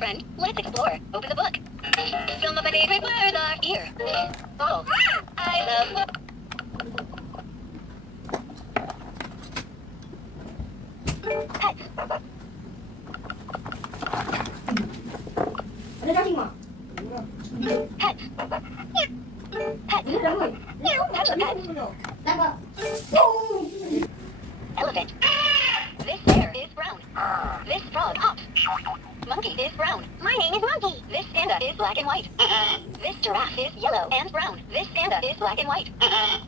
friend. Let's explore. Open the book. Some of my favorite words are here. Bottle. I love. Pet. Ada cacing mah? Pet. Pet. Touch a pet. Tangkap. Elephant. This bear is brown. This frog hops. Monkey is brown. My name is Monkey. This panda is black and white. This giraffe is yellow and brown. This panda is black and white.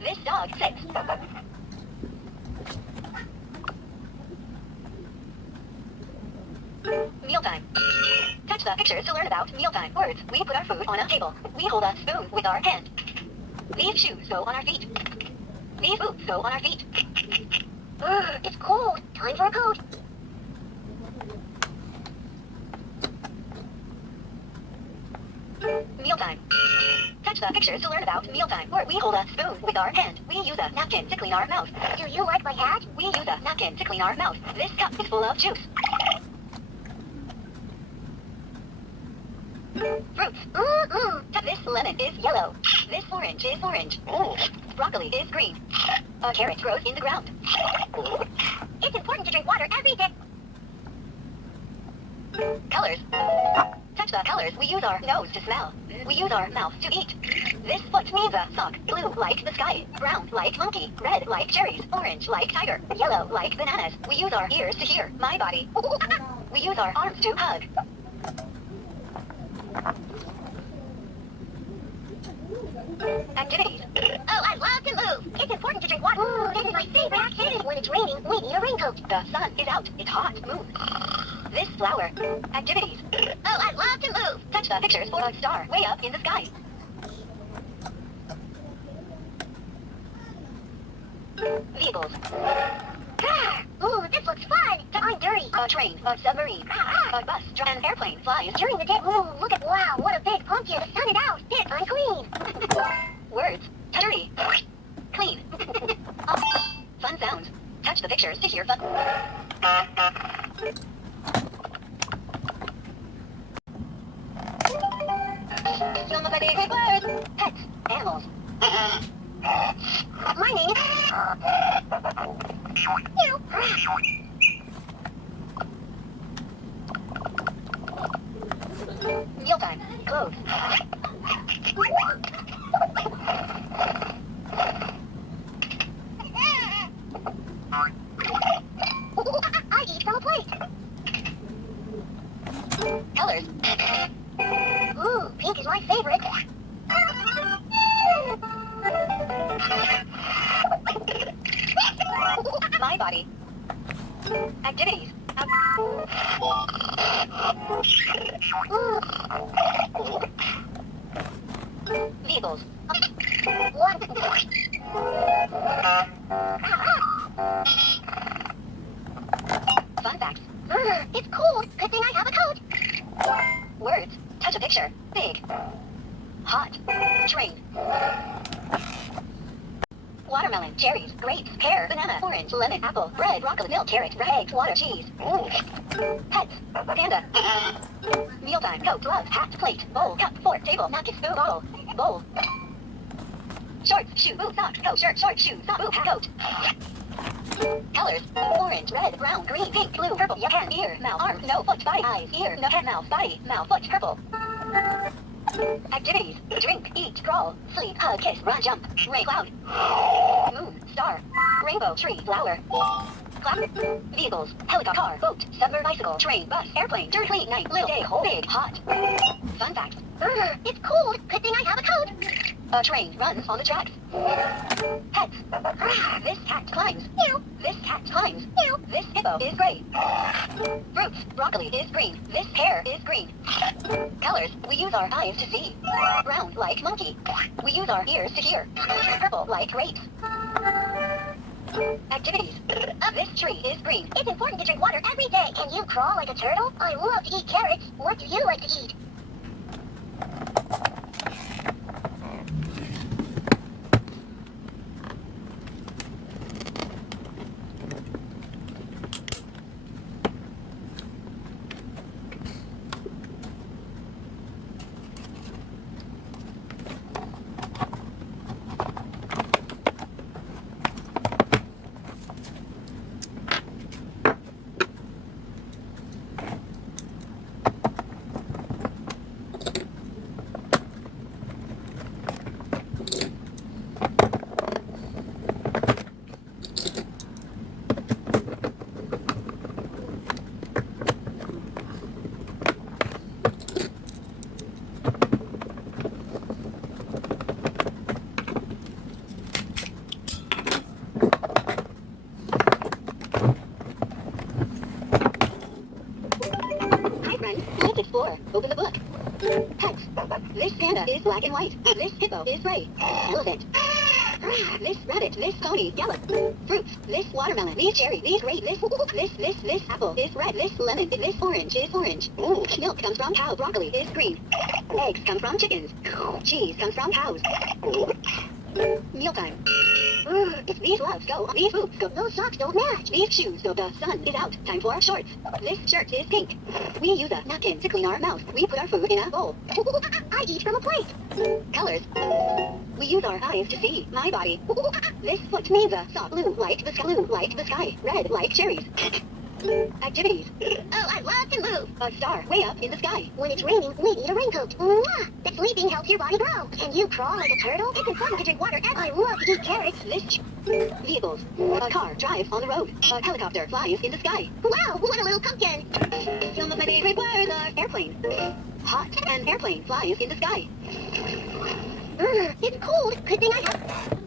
This dog sits. Mealtime. Touch the pictures to learn about mealtime. Words. We put our food on a table. We hold a spoon with our hand. These shoes go on our feet. These boots go on our feet. It's cold. Time for a coat. Mealtime. Touch the pictures to learn about mealtime. Where we hold a spoon with our hand. We use a napkin to clean our mouth. Do you like my hat? We use a napkin to clean our mouth. This cup is full of juice. Fruits. This lemon is yellow. This orange is orange. Broccoli is green. A carrot grows in the ground. It's important to drink water every day. Colors. Touch the colors. We use our nose to smell. We use our mouth to eat. This foot means a sock. Blue like the sky. Brown like monkey. Red like cherries. Orange like tiger. Yellow like bananas. We use our ears to hear. My body. We use our arms to hug. Activities. Oh, I love to move. It's important to drink water. This is my favorite activity. When it's raining, we need a raincoat. The sun is out. It's hot. Move. This flower. Activities. Oh, I love to move. Touch the pictures for a star way up in the sky. Vehicles. Car. Ooh, this looks fun. I'm dirty. A train, a submarine, a bus, an airplane flies during the day. Ooh, look at wow, what a big pumpkin. The sun is out. I'm clean. Words. Dirty. Clean. Fun sounds. Touch the pictures to hear fun. Some of my favorite words. Pets. Animals. My name is... Mealtime. Clothes. I eat from a plate. Colors. Ooh, pink is my favorite. My body. Activities. Vehicles. One. Fun facts. It's cold. Good thing I have a coat. Words. Touch a picture. Big. Hot. Train. Watermelon, cherries, grapes, pear, banana, orange, lemon, apple, bread, broccoli, milk, carrot, egg, water, cheese. Pets. Panda. Mealtime, coat, gloves, hat, plate, bowl, cup, fork, table, napkin, spoon, bottle, bowl. Shorts, shoe, boot, sock, coat, shirt, short, shoe, sock, boot, hat, coat. Colors. Orange, red, brown, green, pink, blue, purple, hand, ear, mouth, arm, nose, foot, body, eyes, ear, no, head, mouth, body, mouth, foot, purple. Activities. Drink, eat, crawl, sleep, hug, kiss, run, jump, rain, cloud. Moon, star, rainbow, tree, flower. Cloud. Vehicles. Helicopter, car, boat, submarine, bicycle, train, bus, airplane, dirt, clean, night, little day, whole, big, hot. Fun fact. It's cold. Good thing I have a coat. A train runs on the tracks. Pets. This cat climbs. This cat climbs. This hippo is gray. Fruits. Broccoli is green. This pear is green. Colors. We use our eyes to see. Brown like monkey. We use our ears to hear. Purple like grapes. Activities. This tree is green. It's important to drink water every day. Can you crawl like a turtle? I love to eat carrots. What do you like to eat? is black and white. This hippo is gray. Elephant. This rabbit, this pony, yellow. Fruits, this watermelon, these cherry, these grape, this apple is red, this lemon, this orange is orange. Ooh, milk comes from cow, broccoli is green. Eggs come from chickens. Cheese comes from cows. Mealtime. If these gloves go, these boots go, those socks don't match. These shoes go, the sun is out. Time for shorts. This shirt is pink. We use a napkin to clean our mouth. We put our food in a bowl. I eat from a plate. Colors. We use our eyes to see. My body. This foot means a soft blue like the sky. Red like cherries. Activities. Oh, I love to move. A star way up in the sky. When it's raining, we need a raincoat. Mwah! The sleeping helps your body grow. Can you crawl like a turtle? It's important to drink water and I love to eat carrots. This vehicles. A car drives on the road. A helicopter flies in the sky. Wow, what a little pumpkin. Some of my favorite words are airplane. Hot. An airplane flies in the sky. It's cold. Good thing I have